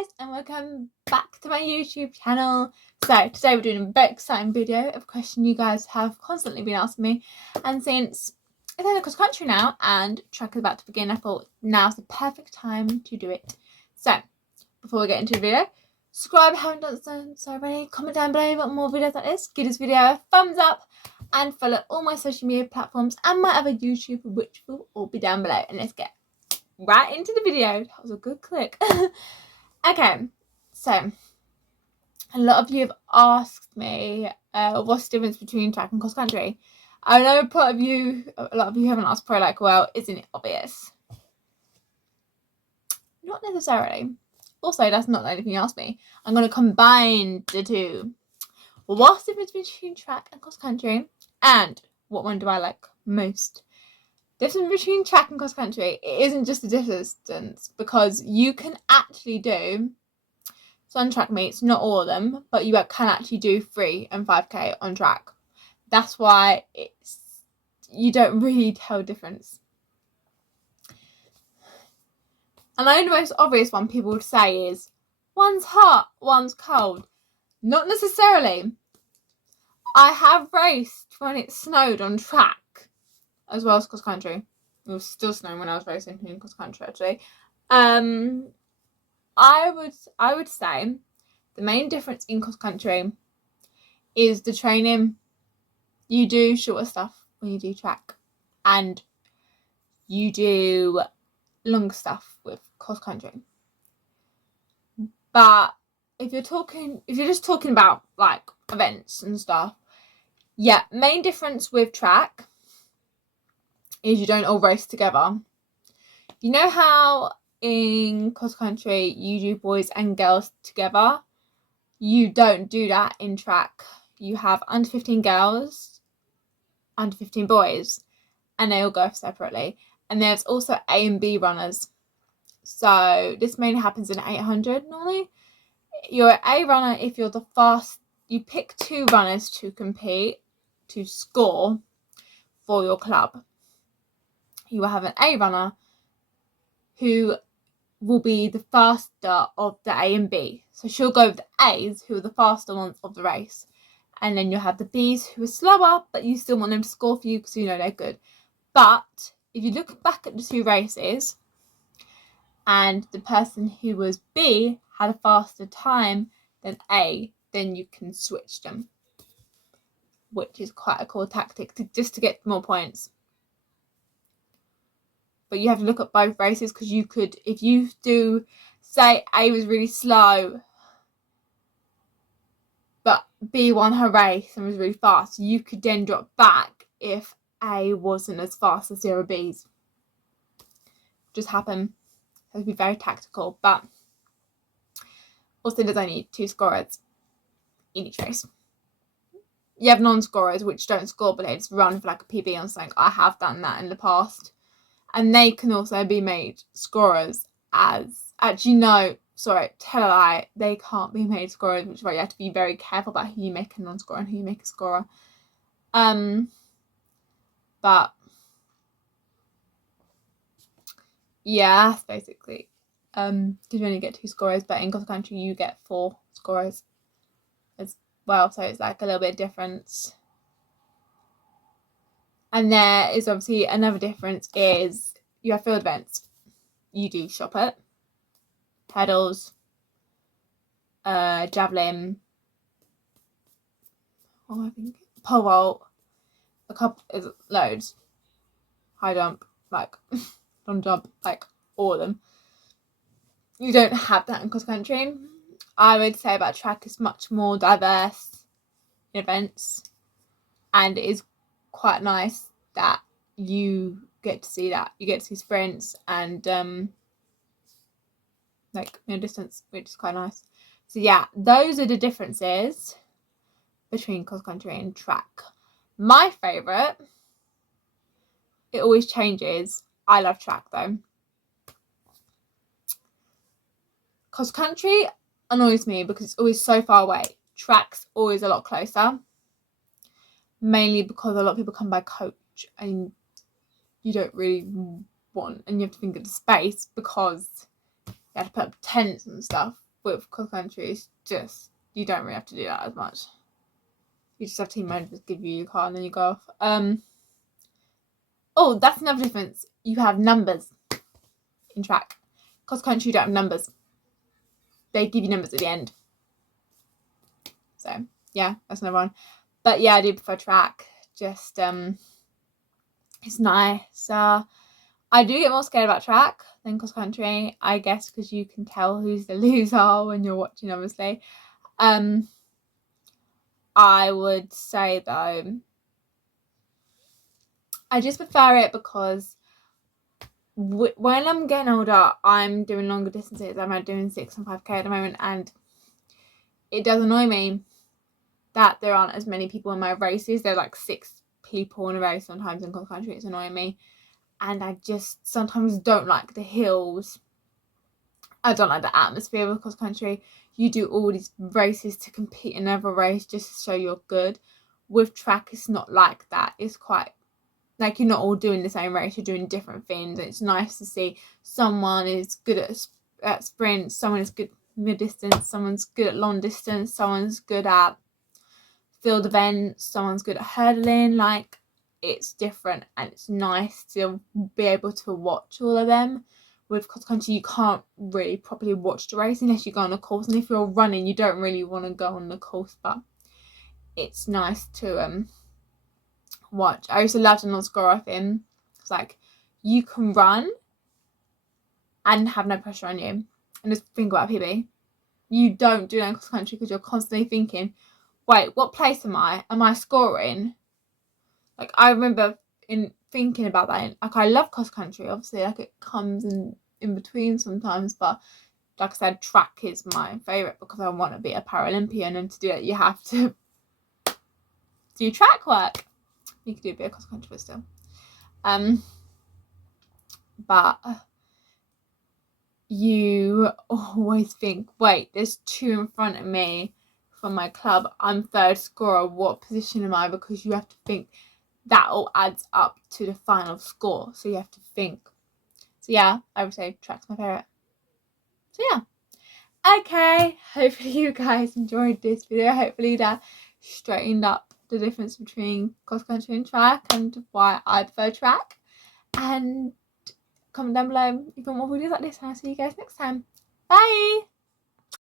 guys, and welcome back to my YouTube channel. So today we're doing a very exciting video of a question you guys have constantly been asking me, and since it's in cross country now and track is about to begin, I thought now's the perfect time to do it. So before we get into the video, subscribe if you haven't done so already, comment down below about more videos like this, give this video a thumbs up, and follow all my social media platforms and my other YouTube, which will all be down below. And let's get right into the video. That was a good click. Okay, so a lot of you have asked me what's the difference between track and cross country. I know a lot of you haven't asked, probably like, well, isn't it obvious? Not necessarily. Also, that's not the only thing you asked me. I'm going to combine the two. What's the difference between track and cross country? And what one do I like most? The difference between track and cross country, it isn't just the distance, because you can actually do some track meets, not all of them, but you can actually do 3 and 5k on track. That's why you don't really tell the difference. And I know the most obvious one people would say is one's hot, one's cold. Not necessarily. I have raced when it snowed on track as well as cross country. It was still snowing when I was racing in cross country, actually. I would say the main difference in cross country is the training. You do shorter stuff when you do track, and you do longer stuff with cross country. But if you're just talking about like events and stuff, yeah, main difference with track is you don't all race together. You know how in cross country you do boys and girls together? You don't do that in track. You have under 15 girls, under 15 boys, and they all go separately. And there's also A and B runners. So this mainly happens in 800 normally. You're an A runner if you're the fast. You pick 2 runners to compete, to score for your club. You will have an A runner who will be the faster of the A and B. So she'll go with the A's, who are the faster ones of the race. And then you'll have the B's, who are slower, but you still want them to score for you because you know they're good. But if you look back at the 2 races and the person who was B had a faster time than A, then you can switch them, which is quite a cool tactic just to get more points. But you have to look at both races, because you could, if you do, say A was really slow, but B won her race and was really fast, you could then drop back if A wasn't as fast as the other B's. Just happen. It would be very tactical, but also there's only 2 scorers in each race. You have non-scorers which don't score, but they just run for like a PB on something. I have done that in the past. And they can also be made scorers as... Actually, no, sorry, tell a lie. They can't be made scorers, which is why you have to be very careful about who you make a non-scorer and who you make a scorer. But yeah, that's basically. Because you only get 2 scorers, but in cross country you get 4 scorers as well. So it's like a little bit of difference. And there is obviously another difference is you have field events. You do shot put, pedals, javelin, pole vault, a couple is loads, high jump, like long jump, like all of them. You don't have that in cross country. I would say about track is much more diverse in events, and it is quite nice that you get to see that. You get to see sprints and like distance, which is quite nice. So yeah, those are the differences between cross country and track. My favourite, it always changes. I love track though. Cross country annoys me because it's always so far away. Track's always a lot closer. Mainly because a lot of people come by coach and you don't really want, and you have to think of the space because you have to put up tents and stuff. with cross country is just, you don't really have to do that as much. You just have team managers give you your car and then you go off. Oh, that's another difference. You have numbers in track. Cross country, you don't have numbers. They give you numbers at the end. So yeah, that's another one. But yeah, I do prefer track. Just it's nice. I do get more scared about track than cross country, I guess, because you can tell who's the loser when you're watching, obviously. I would say though, I just prefer it because when I'm getting older, I'm doing longer distances. I'm doing 6 and 5K at the moment, and it does annoy me that there aren't as many people in my races. There are like 6 people in a race sometimes in cross country. It's annoying me, and I just sometimes don't like the hills. I don't like the atmosphere of cross country. You do all these races to compete in another race just to show you're good. With track, it's not like that. It's quite like you're not all doing the same race. You're doing different things. It's nice to see someone is good at sprints, someone is good mid distance, someone's good at long distance, someone's good at field events, someone's good at hurdling. Like, it's different, and it's nice to be able to watch all of them. With cross country, you can't really properly watch the race unless you go on a course, and if you're running, you don't really want to go on the course, but it's nice to watch. I used to love the non-score thing. It's like you can run and have no pressure on you, and just think about PB. You don't do that in cross country because you're constantly thinking, wait, what place am I? Am I scoring? Like, I remember thinking about that. Like, I love cross country, obviously, like it comes in between sometimes, but like I said, track is my favourite because I want to be a Paralympian, and to do it you have to do track work. You can do a bit of cross country, but still. But you always think, wait, there's 2 in front of me from my club. I'm 3rd scorer. What position am I? Because you have to think that all adds up to the final score. So you have to think. So yeah, I would say track's my favourite. So yeah. Okay, hopefully you guys enjoyed this video. Hopefully that straightened up the difference between cross country and track and why I prefer track. And comment down below if you want more videos like this, and I'll see you guys next time. Bye!